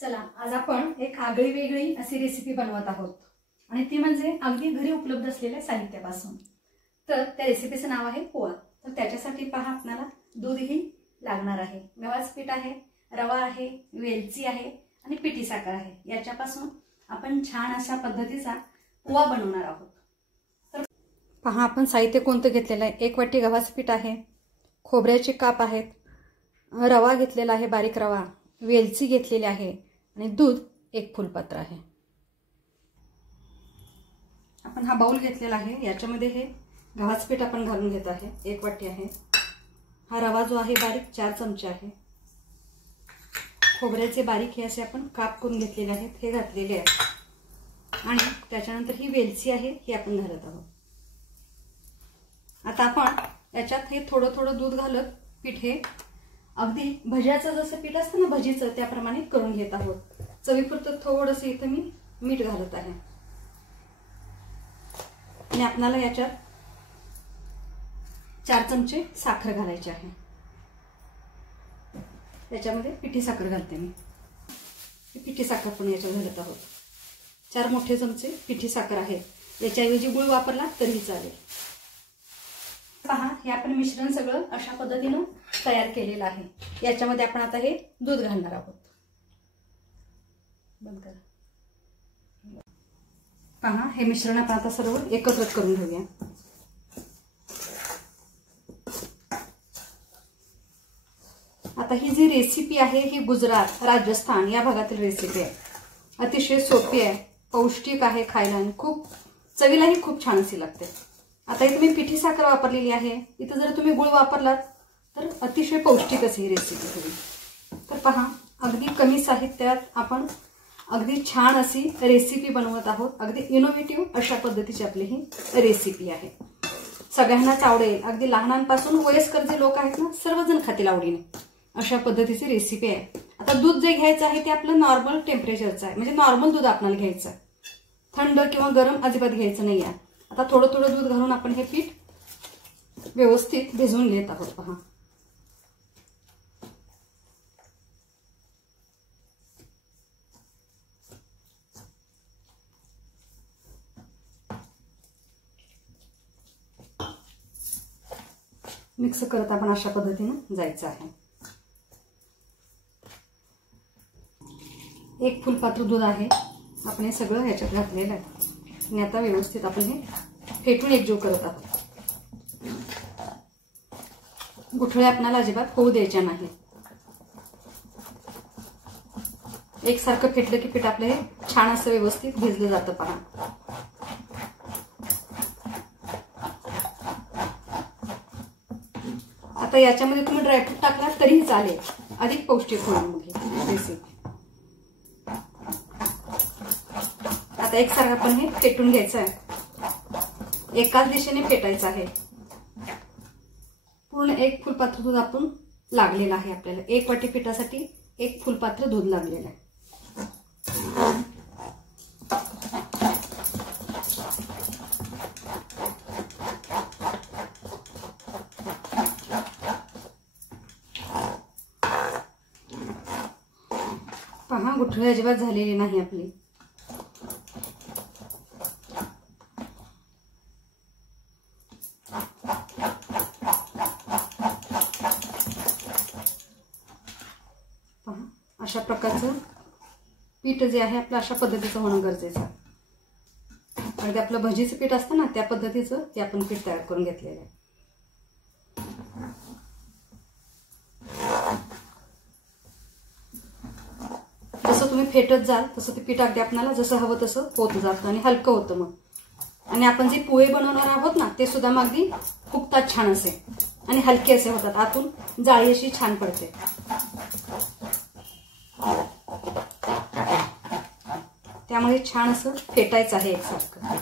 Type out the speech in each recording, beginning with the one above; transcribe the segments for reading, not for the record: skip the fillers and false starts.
चला आज आपण एक आगळी वेगळी अशी रेसिपी बनवत आहोत आणि ती म्हणजे अगदी घरी उपलब्ध असलेल्या साहित्यापासून। तर त्या रेसिपीचं नाव आहे पोहा। तर त्याच्यासाठी पहा आपल्याला दूधही लागणार आहे, गव्हाचं पीठ आहे, रवा आहे, वेलची आहे आणि पिठी साखर आहे। याच्यापासून आपण छान अशा पद्धतीचा पोहा बनवणार आहोत। तर पहा आपण साहित्य कोणतं घेतलेलं आहे। 1 वाटी गव्हाचं पीठ आहे, खोबऱ्याचे काप आहेत, रवा घेतलेला आहे, बारीक रवा, वेलची घेतलेली आहे आणि दूध 1 फुलपात्र आहे। आपण हा बाउल घेतलेला आहे, याच्यामध्ये हे गव्हाचं पीठ आपण घालून घेत आहे। 1 वाटी आहे। हा रवा जो आहे बारीक 4 चमचे आहे। खोबऱ्याचे बारीक हे असे आपण काप करून घेतलेले आहेत, हे घातलेले आहे आणि त्याच्यानंतर ही वेलची आहे, ही आपण घालत आहोत। आता आपण याच्यात हे थोडं थोडं दूध घालत पीठ हे अगदी भज्याचं जसं पीठ असतं ना भजीचं त्याप्रमाणे करून घेत आहोत। चवीपुरतं थोडंसं इथं मी मीठ घालत आहे आणि आपल्याला याच्यात 4 चमचे साखर घालायची आहे। याच्यामध्ये पिठी साखर घालते मी, पिठी साखर पण याच्यात घालत आहोत। 4 मोठे चमचे पिठी साखर आहे, याच्याऐवजी गुळ वापरला तरीही चालेल। पहा हे आपण मिश्रण सगळं अशा पद्धतीने तयार केलेलं आहे। याच्यामध्ये आपण आता हे दूध घालणार आहोत। बंद करा। पहा हे मिश्रण आपण आता सर्व एकत्र करून घेऊया। आता ही जी रेसिपी आहे ही गुजरात, राजस्थान या भागातील रेसिपी आहे। अतिशय सोपी आहे, पौष्टिक आहे खायला आणि खूप चवीलाही खूप छान अशी लागते। आता इथे मी पिठी साखर वापरलेली आहे, इथे जर तुम्ही गुळ वापरलात तर अतिशय पौष्टिक अशी रेसिपी होईल। तर पहा अगदी कमी साहित्यात आपण अगदी छान अशी रेसिपी बनवत आहोत। अगदी इनोव्हेटिव्ह अशा पद्धतीची आपली ही रेसिपी आहे, सगळ्यांनाच आवडेल। अगदी लहानांपासून वयस्कर जे लोक आहेत ना सर्वजण खातील आवडीने, अशा पद्धतीची रेसिपी आहे। आता दूध जे घ्यायचं आहे ते आपलं नॉर्मल टेम्परेचरचं आहे, म्हणजे नॉर्मल दूध आपल्याला घ्यायचं आहे, थंड किंवा गरम अजिबात घ्यायचं नाही आहे। आता थोडं थोडं दूध घालून आपण हे पीठ व्यवस्थित भिजवून घेत आहोत। पहा मिक्स करत आपण अशा पद्धतीने जायचं आहे। 1 फुलपात्र दूध आहे, आपण हे सगळं ह्याच्यात घातलेलं आहे आणि आता व्यवस्थित आपण हे फेटून एकजीव करत आहोत। गुठळ्या आपल्याला अजिबात होऊ द्यायच्या नाही। एकसारखं फेटलं की पीठ आपलं हे छान असं व्यवस्थित भिजलं जातं। पहा आता याच्यामध्ये तुम्ही ड्रायफ्रूट टाकला तरीही चालेल, अधिक पौष्टिक होईल मग ही रेसिपी। आता एकसारखं आपण हे फेटून घ्यायचं आहे, एकाच दिशेने फेटायचं आहे। पूर्ण 1 फुलपात्र दूध आपण लागलेलं आहे आपल्याला। 1 वाटी पिठासाठी 1 फुलपात्र दूध लागलेलं आहे। पहा गुठळी अजिबात झालेली नाही आपली। अशा प्रकारचं पीठ जे आहे आपलं अशा पद्धतीचं होणं गरजेचं आहे। आणि ते आपलं भजीचं पीठ असतं ना त्या पद्धतीचं ते आपण पीठ तयार करून घेतलेलं आहे। जसं तुम्ही फेटत जाल तसं ते पीठ अगदी आपल्याला जसं हवं तसं होत जातं आणि हलकं होतं मग। आणि आपण जे पोहे बनवणार आहोत ना ते सुद्धा मग अगदी फुगतात छान असे आणि हलके असे होतात, आतून जाळी अशी छान पडते। त्यामुळे छान असं फेटायचं आहे एकसारखं।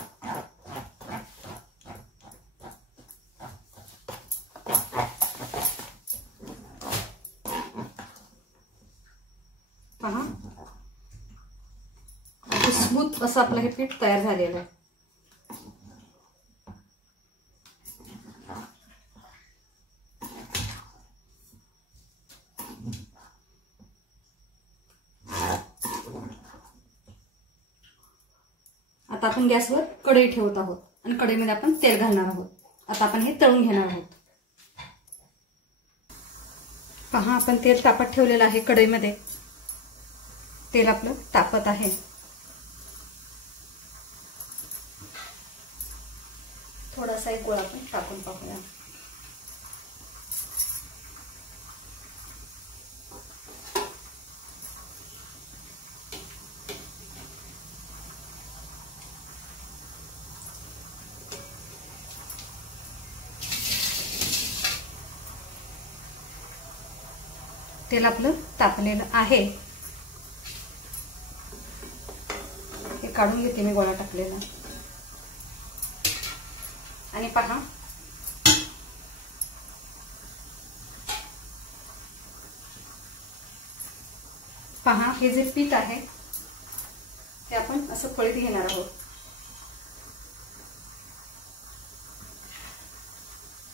पहा स्मूथ असं आपलं हे पीठ तयार झालेलं आहे। आता आपण गॅसवर कढई ठेवत आहोत आणि कढईमध्ये आपण तेल घालणार आहोत. आता आपण हे तळून घेणार आहोत. पहा, आपण तेल तापत ठेवलेलं आहे. कढईमध्ये तेल आपलं तापत आहे. थोडासा एक गोळा आपण टाकून पाहूया. तेल आपलं तापलेलं आहे. हे काढून घेते मी गोळा टाकलेला. आणि पहा, हे जे पीठ आहे ते आपण असं पळीत घेणार आहोत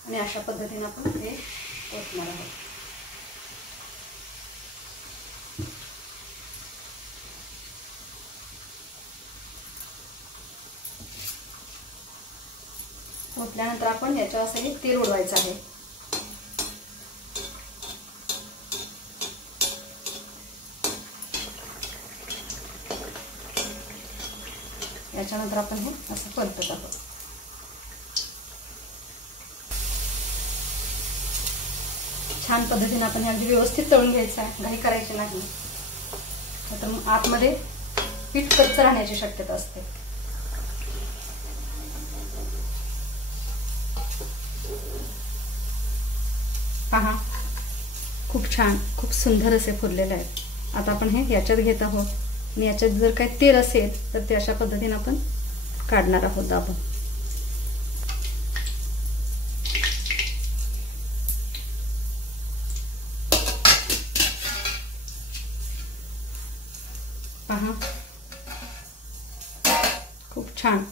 आणि अशा पद्धतीने आपण हे ओतणार आहोत. ओतल्यानंतर आपण याच्यावर असं तेल उडवायचं आहे. याच्यानंतर आपण हे असं परतत आहोत. छान पद्धतीने आपण हे अगदी व्यवस्थित तळून घ्यायचं आहे. घाई करायची नाही, तर मग आतमध्ये पीठ कच्चं राहण्याची शक्यता असते. पहा, खूप छान, खूप सुंदर असे फुललेले आहेत. आता आपण हे याच्यात घेत आहोत आणि याच्यात जर काही तेल असेल तर ते अशा पद्धतीने आपण काढणार आहोत दाबून. पहा, खूप छान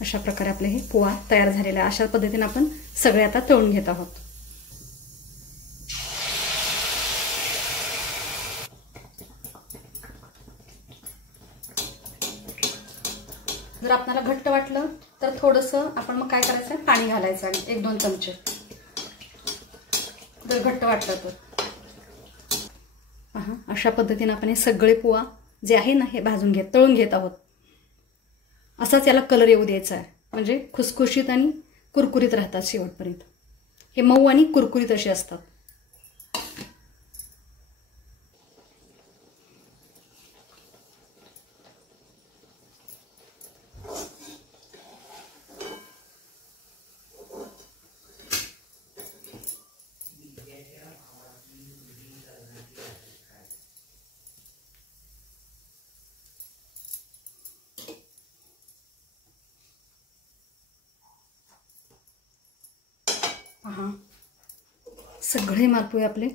अशा प्रकारे आपले हे पोहा तयार झालेला आहे. अशा पद्धतीने आपण सगळे आता तळून घेत आहोत. जर आपल्याला घट्ट वाटलं तर थोडंसं आपण मग काय करायचं, पाणी घालायचं आणि 1-2 चमचे जर घट्ट वाटलं तर. पहा, अशा पद्धतीने आपण हे सगळे पोहा जे आहे ना हे भाजून तळून घेत आहोत. असाच याला कलर येऊ द्यायचा आहे, म्हणजे खुसखुशीत आणि कुरकुरीत राहतात शेवटपर्यंत. हे मऊ आणि कुरकुरीत असे असतात. पहा, सगळे मालपुहे आपले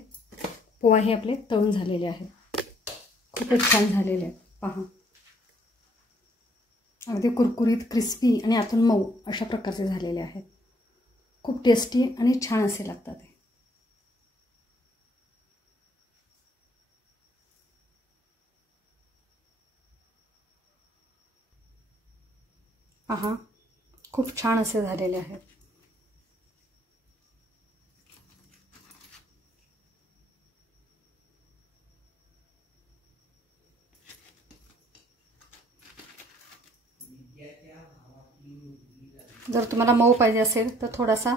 पोहा हे आपले तळून झालेले आहेत. खूपच छान झालेले आहेत. पहा, अगदी कुरकुरीत, क्रिस्पी आणि आतून मऊ अशा प्रकारचे झालेले आहेत. खूप टेस्टी आणि छान असे लागतात हे. पहा, खूप छान असे झालेले आहेत. जर तुम्हाला मऊ पाहिजे असेल तर थोडासा,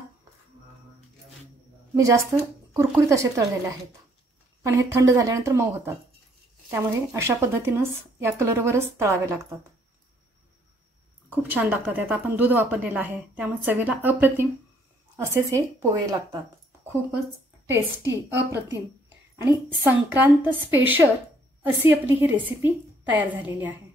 मी जास्त कुरकुरीत असे तळलेले आहेत, पण हे थंड झाल्यानंतर मऊ होतात. त्यामुळे अशा पद्धतीनंच या कलरवरच तळावे लागतात. खूप छान लागतात. आता आपण दूध वापरलेलं आहे त्यामुळे चवीला अप्रतिम असेच हे पोहे लागतात. खूपच टेस्टी, अप्रतिम आणि संक्रांत स्पेशल अशी आपली ही रेसिपी तयार झालेली आहे.